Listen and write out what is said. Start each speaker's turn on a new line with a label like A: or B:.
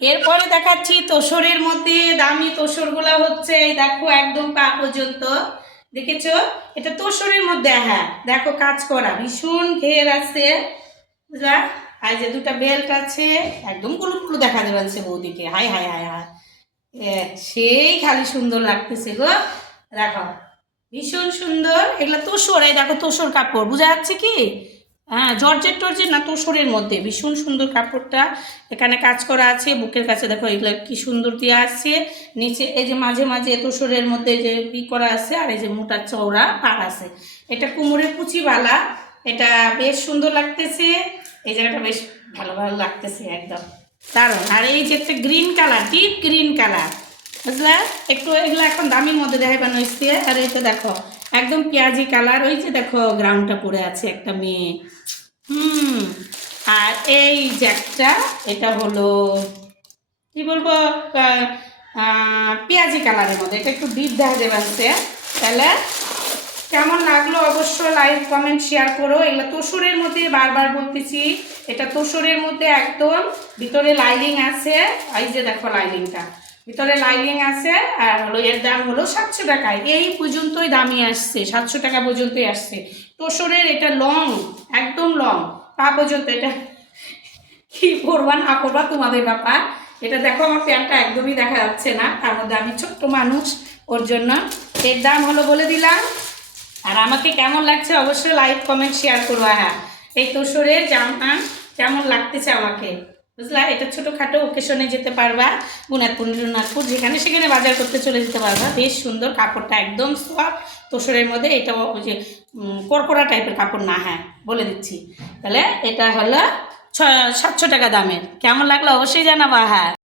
A: এরপরে দেখাচ্ছি তোষরের মধ্যে দামি তোষরগুলো হচ্ছে দেখো একদম পা পর্যন্ত। দেখেছ? এটা তোষরের মধ্যে হ্যাঁ দেখো কাজ করা, ভীষণ ঘের আছে। বুঝলা? আর যে দুটা বেল্ট আছে, একদম কুলু কুলু দেখা দেবেন সে বৌদিকে। Hi hi hi hi. সেই খালি সুন্দর লাগতেছে গো। দেখো, ভীষণ সুন্দর। এগুলো তোষর, এই দেখো তোষর কাপড়, বুঝা যাচ্ছে কি? হ্যাঁ জর্জেট টর্জেট না, তোষরের মধ্যে। ভীষণ সুন্দর কাপড়টা। এখানে কাজ করা আছে, বুকের কাছে দেখো, এগুলো কি সুন্দর দিয়ে আছে নিচে, এই যে মাঝে মাঝে তোষরের মধ্যে যে ই করা আছে, আর এই যে মোটা চওড়া পার আছে। এটা কুমোরের কুচিবালা এটা বেশ সুন্দর লাগতেছে। এই জায়গাটা বেশ ভালো ভালো লাগতেছে একদম। দারুণ। আর এই যে একটা green colour, deep green colour. বুঝলা? একটু এগুলো এখন দামির মধ্যে দেখাই বানাইছে আর এটা দেখো একদম পেঁয়াজি কালার। ওই যে দেখো গ্রাউন্ডটা পড়ে আছে একটা মেয়ে। হুম, আর এই জ্যাকটা এটা হলো, কি বলব পেঁয়াজি কালারের মধ্যে। এটা একটু ডিপ দেখা দেবেন তাহলে কেমন লাগল অবশ্যই লাইক কমেন্ট শেয়ার করো। এগুলো তোষরের মধ্যে বারবার বলতেছি। এটা তোষরের মধ্যে একদম ভিতরে লাইলিং আছে। এই যে দেখো লাইলিংটা ভিতরে লাইলিং আছে আর হলো এর দাম হলো সাতশো টাকায় এই পর্যন্তই দামি আসছে, সাতশো টাকা পর্যন্তই আসছে। তোষরের এটা লং একদম লং পা পর্যন্ত এটা কি করবা না করবা তোমাদের ব্যাপার? এটা দেখো আমার প্যান্টটা একদমই দেখা যাচ্ছে না, তার মধ্যে আমি ছোট্ট মানুষ, ওর জন্য। এর দাম হলো বলে দিলাম। আর আমাকে কেমন লাগছে অবশ্যই লাইক কমেন্ট শেয়ার করবা হ্যাঁ। এই তোষরের জামা কেমন লাগতেছে আমাকে? বুঝলা? এটা ছোটোখাটো ওকেশনে যেতে পারবা গুনারপুর গুনারপুর যেখানে সেখানে বাজার করতে চলে যেতে পারবা। বেশ সুন্দর কাপড়টা, একদম সফট তোষরের মধ্যে। এটা ওই যে কড়কড়া টাইপের কাপড় না হ্যাঁ বলে দিচ্ছি। তাহলে এটা হলো ছ, সাতশো টাকা দামের। কেমন লাগল অবশ্যই জানাবা হ্যাঁ।